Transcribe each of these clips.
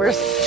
leftovers.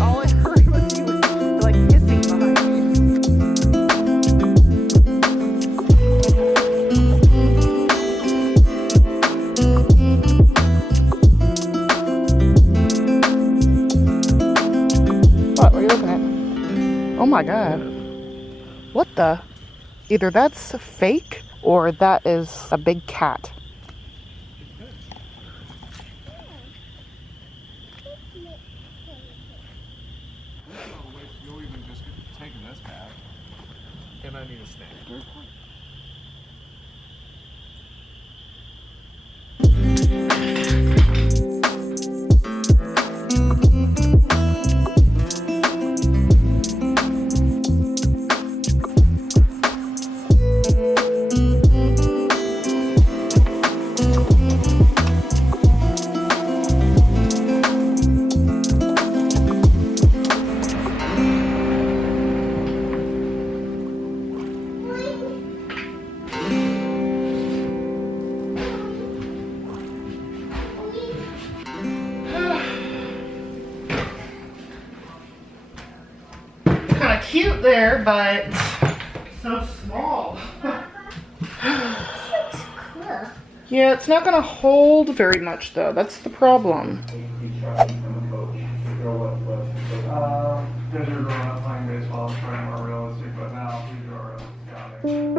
All I heard was he was like hissing behind me. What are you looking at? Oh my god. What the? Either that's fake or that is a big cat. You'll even just take this back. And I need a snack. Kind of cute there, but so small. Yeah, it's not going to hold very much though. That's the problem. Because you're growing up playing baseball, it's probably more realistic, but now we grow up scouting.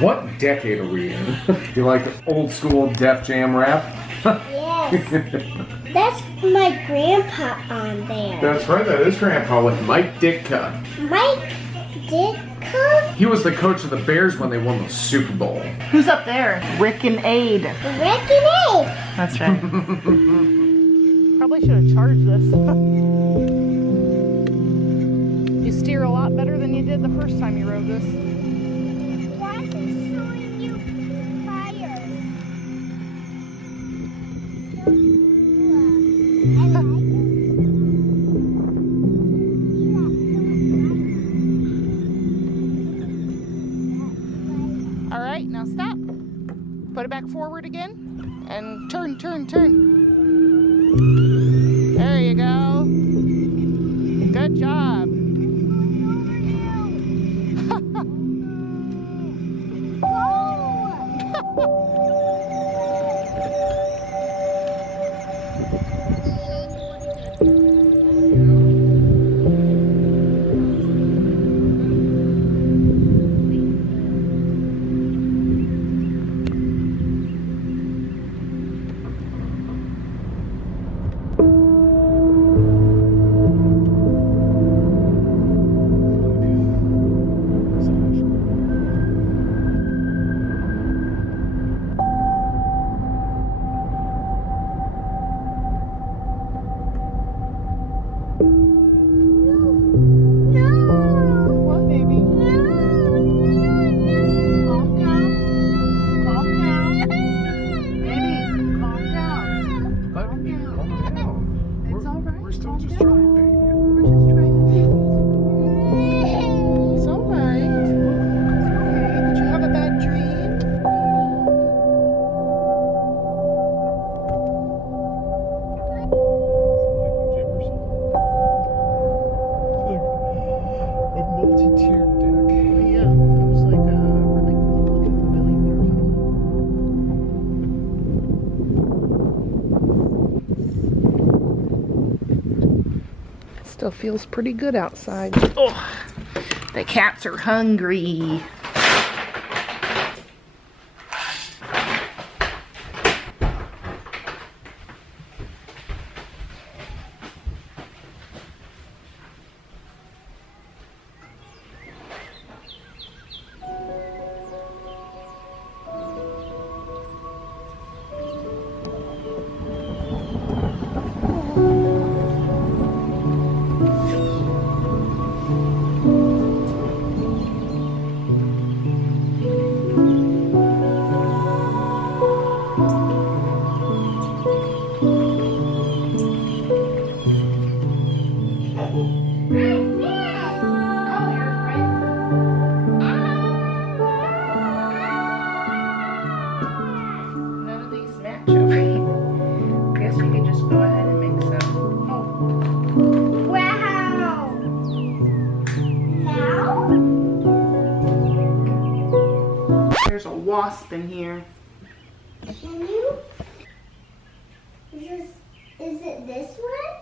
What decade are we in? You like old school Def Jam rap? Yes. That's my grandpa on there. That's right, that is Grandpa with Mike Ditka. Mike Ditka? He was the coach of the Bears when they won the Super Bowl. Who's up there? Rick and Aid. Rick and Aid. That's right. Probably should have charged this. You steer a lot better than you did the first time you rode this. That is showing you fire. I like it. All right, now stop. Put it back forward again and turn, turn, turn. There you go. Good job. Still feels pretty good outside. Oh, the cats are hungry. None of these match over here. Guess we could just go ahead and make some. Oh, Wow. Now? there's a wasp in here. Can you? Is it this one?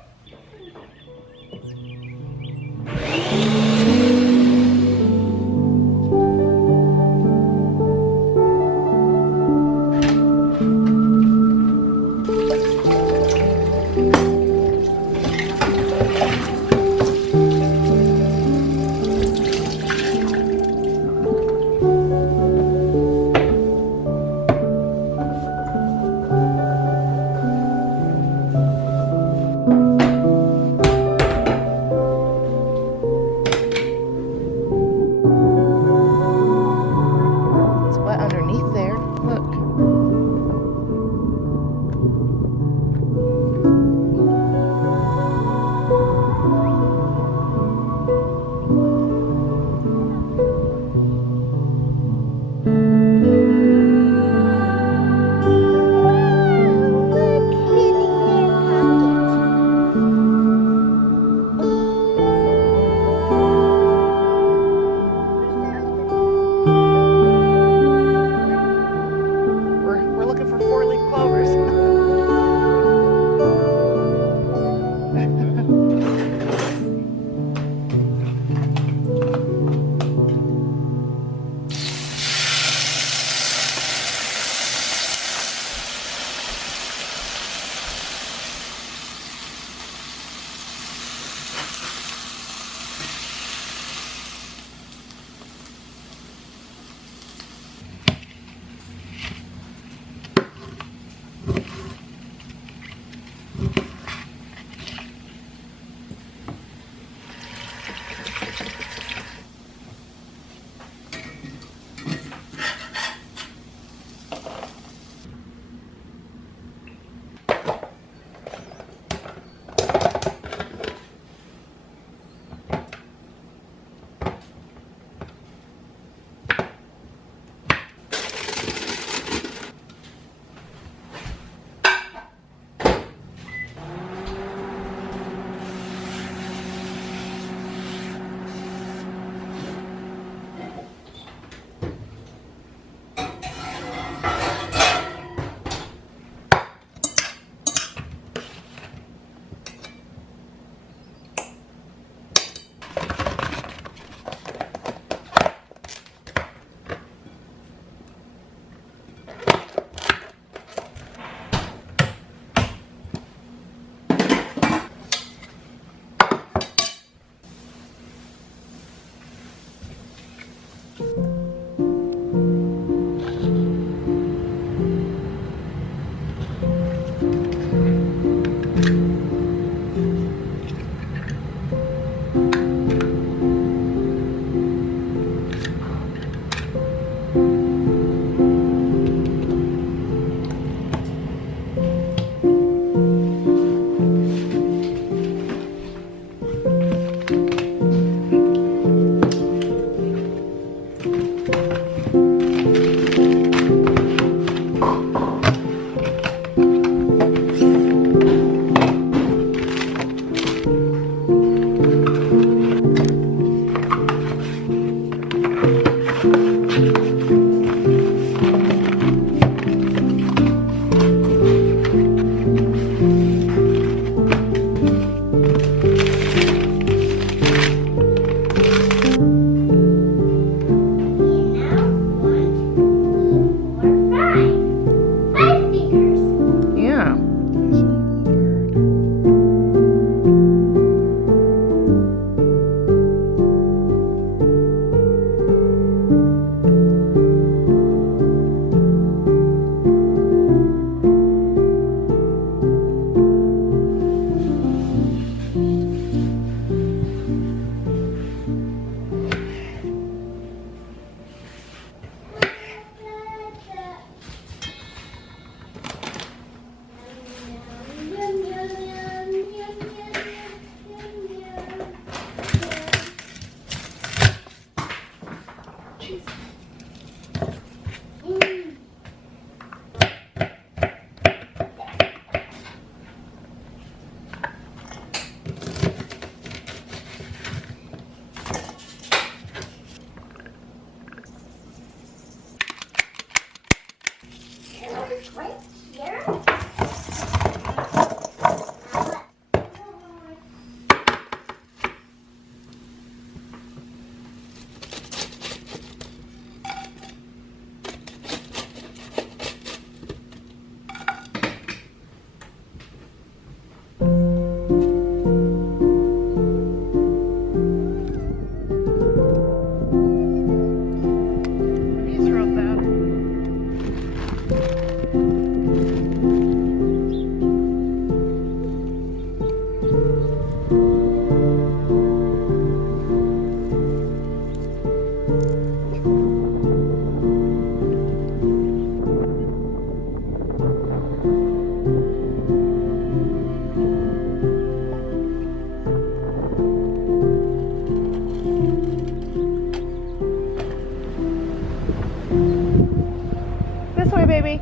way, baby.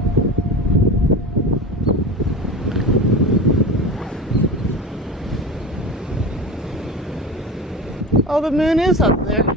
Oh, the moon is up there.